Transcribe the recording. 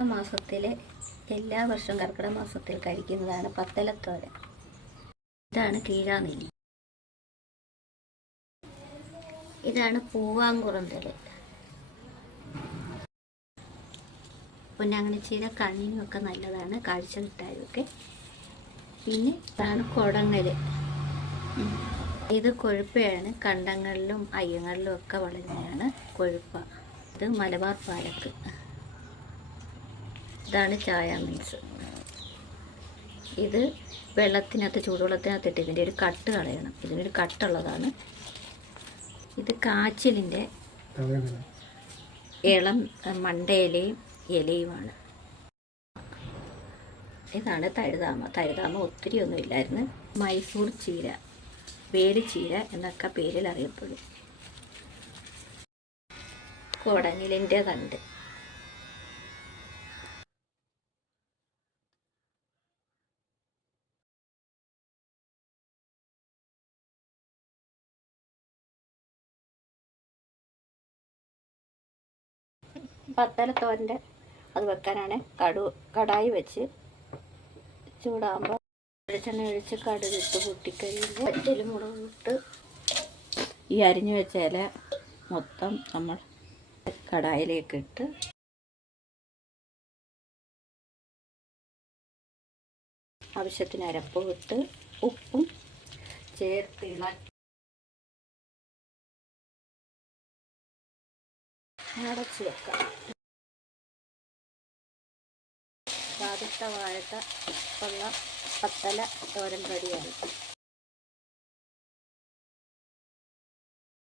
മാസത്തിലെ എല്ലാ വർഷവും കർക്കിടക മാസത്തിൽ കഴിക്കുന്നതാണ് പത്തലത്തോരൻ. ഇതാണ് കീഴാനെല്ലി. ഇതാണ് പൂവാങ്കുറന്തല്. പൊന്നാങ്ങണ്ണിച്ചീര കണ്ണിനുമൊക്കെ നല്ലതാണ്, കാഴ്ച കിട്ടാനുമൊക്കെ. പിന്നെ ഇതാണ് കൊടങ്ങല്. ഇത് കൊഴുപ്പയാണ്, കണ്ടങ്ങളിലും അയ്യങ്ങളിലും ഒക്കെ വളരുന്നതാണ് കൊഴുപ്പ. ഇത് മലബാർ പാലക്ക്. ഇതാണ് ചായ മീൻസ്. ഇത് വെള്ളത്തിനകത്ത്, ചൂടുവെള്ളത്തിനകത്തിട്ട് ഇതിൻ്റെ ഒരു കട്ട് കളയണം. ഇതിനൊരു കട്ടുള്ളതാണ്. ഇത് കാച്ചിലിൻ്റെ ഇളം മണ്ടയിലയും ഇലയുമാണ്. ഇതാണ് തഴുതാമ. തഴുതാമ ഒത്തിരി ഒന്നും ഇല്ലായിരുന്നു. മൈസൂർ ചീര, വേലിച്ചീര എന്നൊക്കെ പേരിൽ അറിയപ്പെടും. കൊടങ്ങിലിൻ്റെ തണ്ട്. പത്തലത്തോരൻ്റെ അത് വെക്കാനാണ് കടായി വെച്ച് ചൂടാകുമ്പോൾ വെളിച്ചെണ്ണ ഒഴിച്ച് കടുകിട്ട് പൊട്ടിക്കഴിയുമ്പോൾ പച്ചലും മുളകിട്ട് ഈ അരിഞ്ഞു വെച്ച ഇല മൊത്തം നമ്മൾ കടായിലേക്ക് ഇട്ട് ആവശ്യത്തിന് അരപ്പ് ഇട്ട് ഉപ്പും ചേർത്ത് അടച്ചു വെക്കാം. സ്വാദിഷ്ടമായിട്ട് ഉള്ള പത്തല തോരൻ റെഡിയായി.